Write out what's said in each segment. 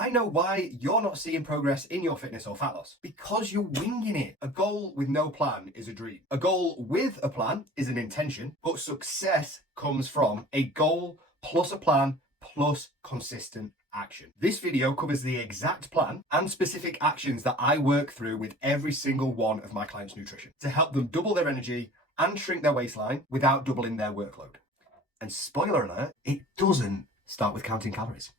I know why you're not seeing progress in your fitness or fat loss. Because you're winging it. A goal with no plan is a dream. A goal with a plan is an intention, but success comes from a goal plus a plan plus consistent action. This video covers the exact plan and specific actions that I work through with every single one of my clients' nutrition to help them double their energy and shrink their waistline without doubling their workload. And spoiler alert, it doesn't start with counting calories.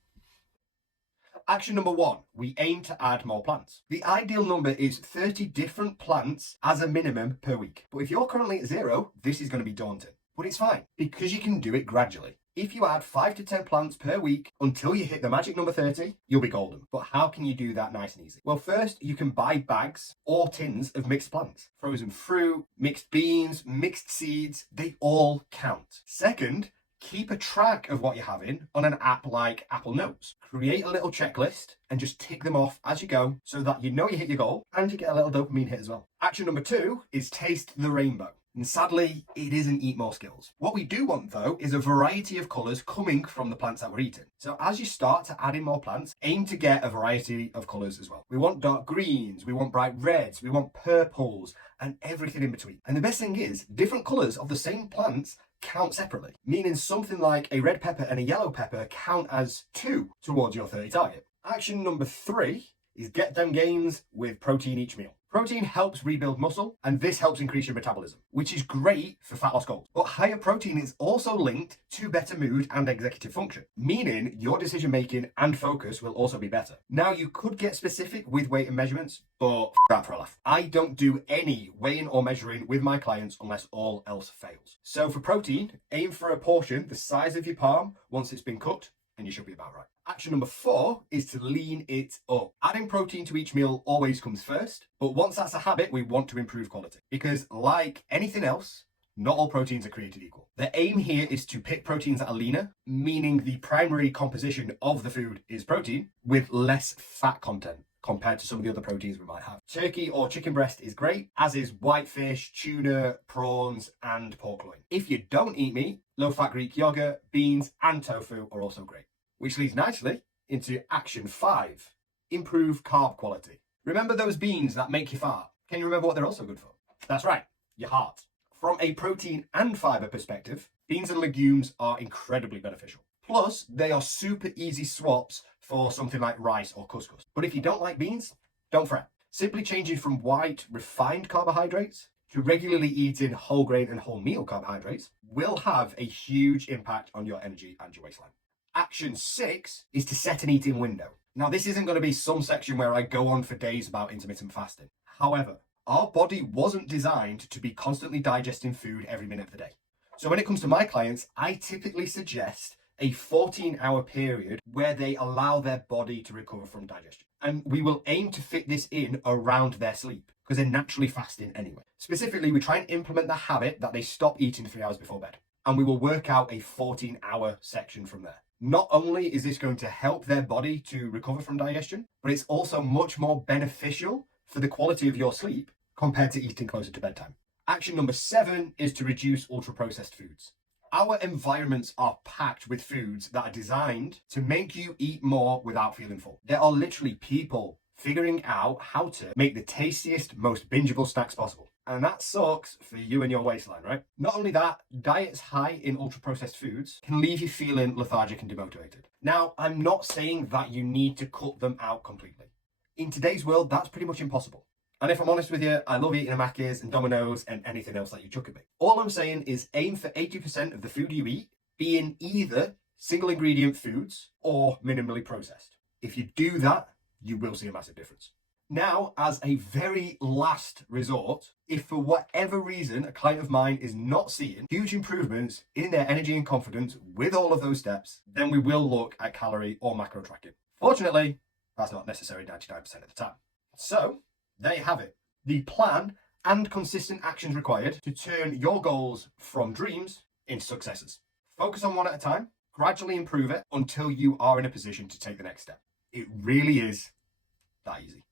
Action number 1, we aim to add more plants. The ideal number is 30 different plants as a minimum per week. But if you're currently at 0, this is going to be daunting. But it's fine because you can do it gradually. If you add 5 to 10 plants per week until you hit the magic number 30, you'll be golden. But how can you do that nice and easy? Well, first, you can buy bags or tins of mixed plants. Frozen fruit, mixed beans, mixed seeds, they all count. Second, keep a track of what you're having on an app like Apple Notes. Create a little checklist and just tick them off as you go so that you know you hit your goal and you get a little dopamine hit as well. Action number 2 is taste the rainbow. And sadly, it isn't eat more skills. What we do want though is a variety of colours coming from the plants that we're eating. So as you start to add in more plants, aim to get a variety of colours as well. We want dark greens, we want bright reds, we want purples and everything in between. And the best thing is, different colours of the same plants count separately, meaning something like a red pepper and a yellow pepper count as 2 towards your 30 target. Action number 3 is get them gains with protein each meal. Protein helps rebuild muscle, and this helps increase your metabolism, which is great for fat loss goals. But higher protein is also linked to better mood and executive function, meaning your decision making and focus will also be better. Now, you could get specific with weight and measurements, but that for a laugh. I don't do any weighing or measuring with my clients unless all else fails. So for protein, aim for a portion the size of your palm once it's been cooked, and you should be about right. Action number 4 is to lean it up. Adding protein to each meal always comes first, but once that's a habit, we want to improve quality. Because like anything else, not all proteins are created equal. The aim here is to pick proteins that are leaner, meaning the primary composition of the food is protein with less fat content compared to some of the other proteins we might have. Turkey or chicken breast is great, as is whitefish, tuna, prawns, and pork loin. If you don't eat meat, low-fat Greek yogurt, beans, and tofu are also great. Which leads nicely into action 5, improve carb quality. Remember those beans that make you fart? Can you remember what they're also good for? That's right, your heart. From a protein and fiber perspective, beans and legumes are incredibly beneficial. Plus, they are super easy swaps for something like rice or couscous. But if you don't like beans, don't fret. Simply changing from white, refined carbohydrates to regularly eating whole grain and wholemeal carbohydrates will have a huge impact on your energy and your waistline. Action 6 is to set an eating window. Now, this isn't going to be some section where I go on for days about intermittent fasting. However, our body wasn't designed to be constantly digesting food every minute of the day. So when it comes to my clients, I typically suggest a 14-hour period where they allow their body to recover from digestion. And we will aim to fit this in around their sleep because they're naturally fasting anyway. Specifically, we try and implement the habit that they stop eating 3 hours before bed. And we will work out a 14-hour section from there. Not only is this going to help their body to recover from digestion, but it's also much more beneficial for the quality of your sleep compared to eating closer to bedtime. Action number 7 is to reduce ultra-processed foods. Our environments are packed with foods that are designed to make you eat more without feeling full. There are literally people figuring out how to make the tastiest, most bingeable snacks possible. And that sucks for you and your waistline, right? Not only that, diets high in ultra-processed foods can leave you feeling lethargic and demotivated. Now, I'm not saying that you need to cut them out completely. In today's world, that's pretty much impossible. And if I'm honest with you, I love eating Macca's and Domino's and anything else that you chuck at me. All I'm saying is aim for 80% of the food you eat being either single ingredient foods or minimally processed. If you do that, you will see a massive difference. Now, as a very last resort, if for whatever reason a client of mine is not seeing huge improvements in their energy and confidence with all of those steps, then we will look at calorie or macro tracking. Fortunately, that's not necessary 99% of the time. So, there you have it. The plan and consistent actions required to turn your goals from dreams into successes. Focus on one at a time, gradually improve it until you are in a position to take the next step. It really is that easy.